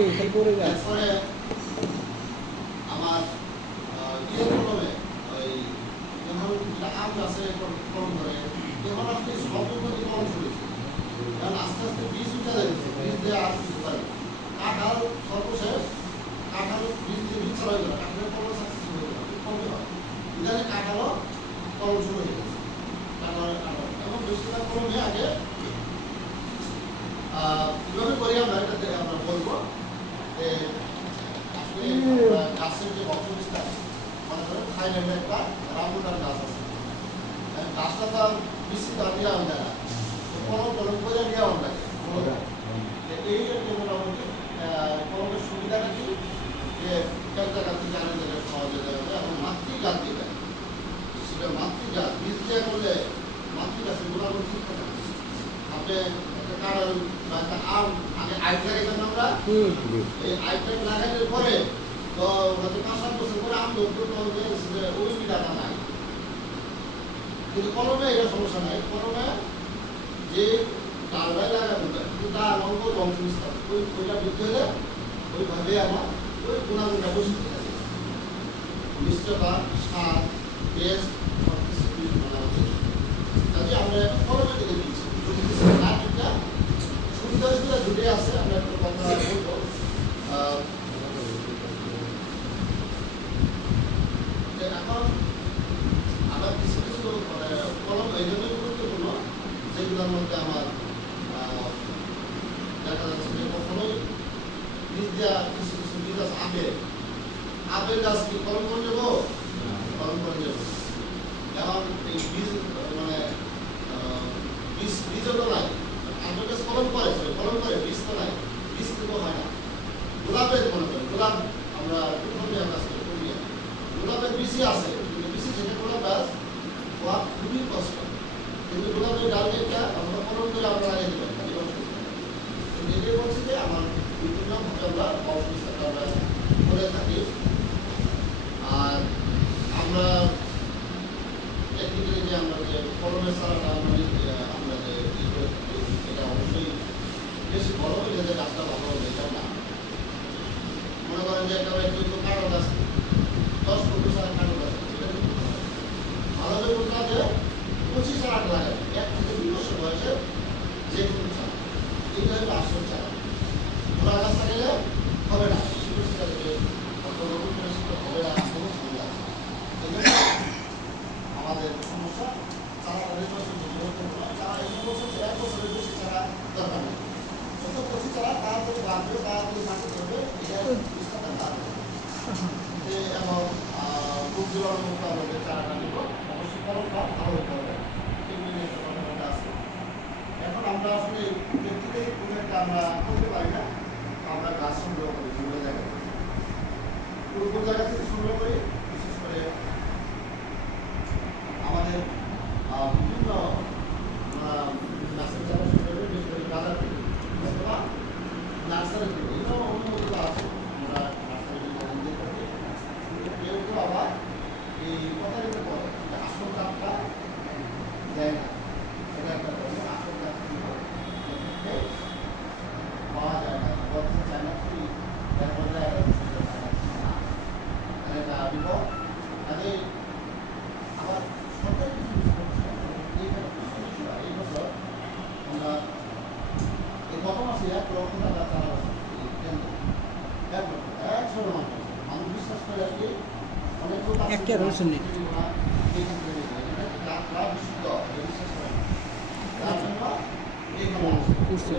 এরপরে আমার আহ, ইয়ে কলমে ওই যখন আম কাঁঠাল সর্বশেষ কাঁঠাল বীজ দিয়ে বীজ ছড়াই গেল কাঁঠালের কলম সাকসেসফুল হয়ে গেল হয় শুরু হয়ে গেছে কাঁঠালের কাঁঠাল। এবং বেশিরভাগ কলমে আগে কীভাবে করি আমরা এটা থেকে আমরা বলব গাছের যে বংশ বিস্তার মনে করেন থাইল্যান্ডে একটা রামবুটান গাছ বেশি দাম দেওয়া হয় না তো কোনো কলম করে নেওয়া হয় এই আর কি মোটামুটি আহ, কলমের সুবিধাটা কি যে আনা দেওয়া যায় এবং মাতৃ গাছ দিয়ে দেয় সেটা মাতৃ গাছ বীজ দিয়ে করলে মাতৃ গাছের গুণাগুণ ঠিক থাকে কিন্তু কলমে এটা সমস্যা নাই কলমে যে ডালটাই লাগানো কিন্তু তার অঙ্গ ওই ওইটা বৃদ্ধি হলে ওইভাবে আমার ওই গুণাগুণটা থাকে মিষ্টতা সব কিছু আমরা কলমে দিকে দিচ্ছি না এটা সুবিধাগুলো দুটো আছে আমরা একটা কথা বলব এখন আবার কিছু কিছু কলম এই জন্যই গুরুত্বপূর্ণ যেগুলোর মধ্যে আমার দেখা যাচ্ছে যে কখনোই বীজ কিছু কিছু বীজ আছে আপেল গাছ কি কলম করে নেব কলম করে নেব এখন এই বীজ মানে আহ, বীজ বীজও তো নাই আপেল গাছ কলম করে সে কলম করে বীজ তো নাই বীজ কিন্তু হয় না গোলাপের মনে করেন গোলাপ আমরা প্রথমে গাছ করি। গোলাপের বীজই আছে, কিন্তু বীজই থেকে খুবই কষ্ট। কিন্তু গোলাপের ডালটা আমরা কলম করে আমরা লাগিয়ে দেবেন খালি এটাই বলছি যে আমার বিভিন্ন আমরা আমরা করে থাকি। আর আমরা টেকনিক্যালি যে আমরা যে কলমের সারাটা আমরা আমরা যে এটা অবশ্যই বেশি বড় হলে যে গাছটা ভালো হবে এটা না মনে করেন যে একটা একটু একটু কাঁড়ো গাছ দশ পনেরো সাল কাঁড়ো গাছ এটা কিন্তু ভালো। ভালোভাবে বলতে হবে চারা লাগাবে এক থেকে দুই বছর বয়সে যে কোনো চারা এটা হলো আসল চারা ওরা গাছ লাগালে হবে না শিকড় শিকড় দেবে অত রকম করে শিকড় হবে না কোনো জন্য আমাদের এবং জোরালো মুক্ত আমরা যে চারাটা নিব। অবশ্যই ভালো হতে হবে এগুলি নিয়ে একটা কথাবার্তা আছে এখন আমরা আসলে ব্যক্তিগত খুব একটা আমরা করতে পারি না। আমরা গাছ সংগ্রহ করি বিভিন্ন জায়গা থেকে পুরো জায়গা থেকে সংগ্রহ করে আমাদের আহ, বিভিন্ন আহ, গাছের চারা সংগ্রহ করি বিশেষ করে বাজার থেকে অথবা নার্সারি থেকে এটাও অনুমোদিত আছে আমরা নার্সারি থেকে দিয়ে থাকি কিন্তু কেউ কেউ আবার এই প্রতারিত করে যে আসল দামটা দেয় না এটা একটা প্রবলেম আসল দাম কি হয়? এক্ষেত্রে পাওয়া যায় না বলতে চায় না কি এর মধ্যে একটা বিষয় চায় না না মানে এটা বিপদ কাজে আবার সরকারি কিছু কিছু প্রতিষ্ঠান এইখানে কিছু কিছু না। এই বছর আমরা এই গত মাসে এক লক্ষ টাকা চারা এক লক্ষ একশো মানুষ মানুষ বিশ্বাস করে আর কি অনেক লোক একটা রয়েছে নেই। বিশ্বাস করে তার জন্য এই বেশি।